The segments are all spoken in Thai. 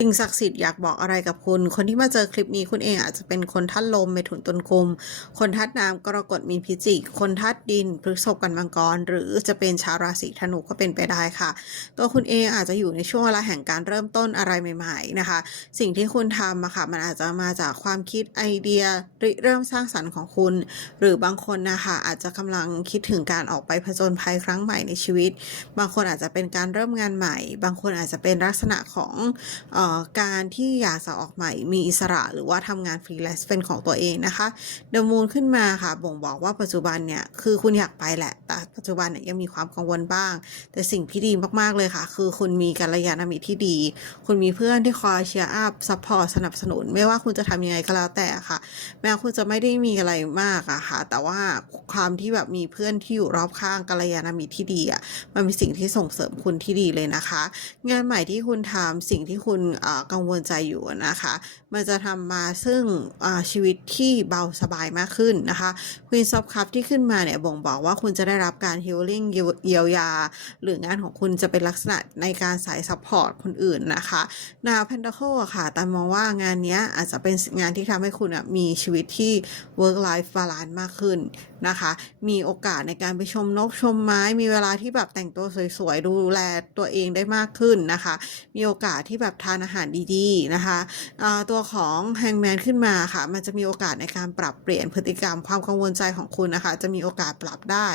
สิ่งศักดิ์สิทธิ์อยากบอกอะไรกับคุณ คนที่มาเจอคลิปนี้คุณเองอาจจะเป็นคนธาตุลมเมถุนตุลกุม คนธาตุน้ำกรกฎมีนพิจิก คนธาตุดินพฤษภกันมังกร หรือจะเป็นชาวราศีธนูก็เป็นไปได้ค่ะ ตัวคุณเองอาจจะอยู่ในช่วงเวลาแห่งการเริ่มต้นอะไรใหม่ ๆนะคะ สิ่งที่คุณทำอะค่ะมันอาจจะมาจากความคิดไอเดียริเริ่มสร้างสรรค์ของคุณ หรือบางคนนะคะอาจจะกำลังคิดถึงการออกไปผจญภัยครั้งใหม่ในชีวิต บางคนอาจจะเป็นการเริ่มงานใหม่ บางคนอาจจะเป็นลักษณะของเการที่อยากจะออกใหม่มีอิสระหรือว่าทำงานฟรีแลนซ์เป็นของตัวเองนะคะเดอะมูนขึ้นมาค่ะ บ่งบอกว่าปัจจุบันเนี่ยคือคุณอยากไปแหละ แต่ปัจจุบันเนี่ยยังมีความกังวลบ้าง แต่สิ่งที่ดีมากๆเลยค่ะ คือคุณมีกัลยาณมิตรที่ดี คุณมีเพื่อนที่คอยเชียร์อัพซัพพอร์ตสนับสนุน ไม่ว่าคุณจะทำยังไงก็แล้วแต่ค่ะ แม้คุณจะไม่ได้มีอะไรมากอะค่ะ แต่ว่าความที่แบบมีเพื่อนที่อยู่รอบข้างกัลยาณมิตรที่ดีอะมันเป็นสิ่งที่ส่งเสริมคุณที่ดีเลยนะคะ งานใหม่ที่คุณทำสิ่งที่คุณกังวลใจอยู่นะคะ มันจะทำมาซึ่งชีวิตที่เบาสบายมากขึ้นนะคะ Queen of Cup ที่ขึ้นมาเนี่ยบ่งบอกว่าคุณจะได้รับการ healing เยียวยา หรืองานของคุณจะเป็นลักษณะในการสายซัพพอร์ตคนอื่นนะคะนาวเพน t า c l e อะค่ะแต่มองว่างานนี้อาจจะเป็นงานที่ทำให้คุณมีชีวิตที่ work life balance มากขึ้นนะคะ มีโอกาสในการไปชมนกชมไม้ มีเวลาที่แบบแต่งตัวสวยๆ ดูแลตัวเองได้มากขึ้นนะคะ มีโอกาสที่แบบทานอาาหารดีๆนะคะตัวของแฮงแมนขึ้นมาค่ะ มันจะมีโอกาสในการปรับเปลี่ยนพฤติกรรมความกังวลใจของคุณนะคะ จะมีโอกาสปรับได้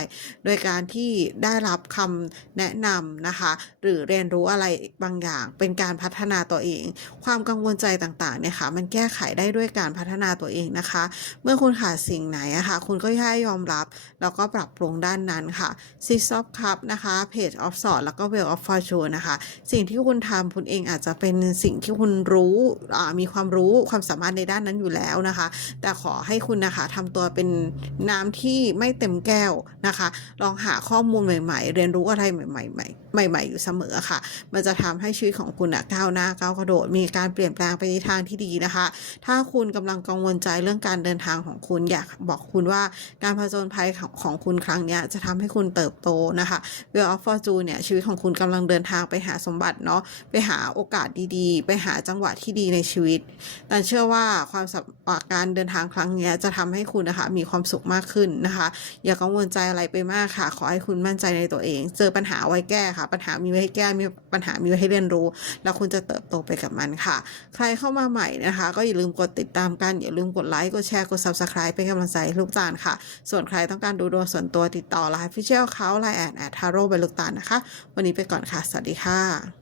โดยการที่ได้รับคำแนะนำนะคะ หรือเรียนรู้อะไรบางอย่าง เป็นการพัฒนาตัวเอง ความกังวลใจต่างๆเนี่ยค่ะ มันแก้ไขได้ด้วยการพัฒนาตัวเองนะคะ เมื่อคุณขาดสิ่งไหนอะค่ะ คุณก็แค่ยอมรับ แล้วก็ปรับปรุงด้านนั้นค่ะ Six of Cup นะคะ Page of Swords แล้วก็ Wheel of Fortune นะคะ สิ่งที่คุณทำคุณเองอาจจะเป็นสิ่งที่คุณรู้มีความรู้ความสามารถในด้านนั้นอยู่แล้วนะคะ แต่ขอให้คุณนะคะทำตัวเป็นน้ำที่ไม่เต็มแก้วนะคะ ลองหาข้อมูลใหม่ ๆ เรียนรู้อะไรใหม่ๆใหม่ๆใหม่ ๆ อยู่เสมอค่ะ มันจะทำให้ชีวิตของคุณก้าวหน้าก้าวกระโดด มีการเปลี่ยนแปลงไปในทางที่ดีนะคะ ถ้าคุณกำลังกังวลใจเรื่องการเดินทางของคุณอยากบอกคุณว่าการผจญภัยของของคุณครั้งนี้จะทำให้คุณเติบโตนะคะ Wheel of Fortune เนี่ยชีวิตของคุณกำลังเดินทางไปหาสมบัติเนาะไปหาโอกาสดีๆไปหาจังหวะที่ดีในชีวิตแต่เชื่อว่าความสัมอ่าการเดินทางครั้งนี้จะทำให้คุณนะคะ มีความสุขมากขึ้นนะคะ อย่ากังวลใจอะไรไปมากค่ะ ขอให้คุณมั่นใจในตัวเอง เจอปัญหาไว้แก้ค่ะ ปัญหามีไว้ให้แก้มีปัญหามีไว้ให้เรียนรู้ แล้วคุณจะเติบโตไปกับมันค่ะ ใครเข้ามาใหม่นะคะ ก็อย่าลืมกดติดตามกันอย่าลืมกดไลค์กดแชร์กด subscribe เป็นกำลังใจลูกตาลค่ะ ส่วนใครต้องการดูดวงส่วนตัวติดต่อไลน์ฟิเชลเขาไลน์แอดแอดทาโร่ไปลูกตาลนะคะ วันนี้ไปก่อนค่ะ สวัสดีค่ะ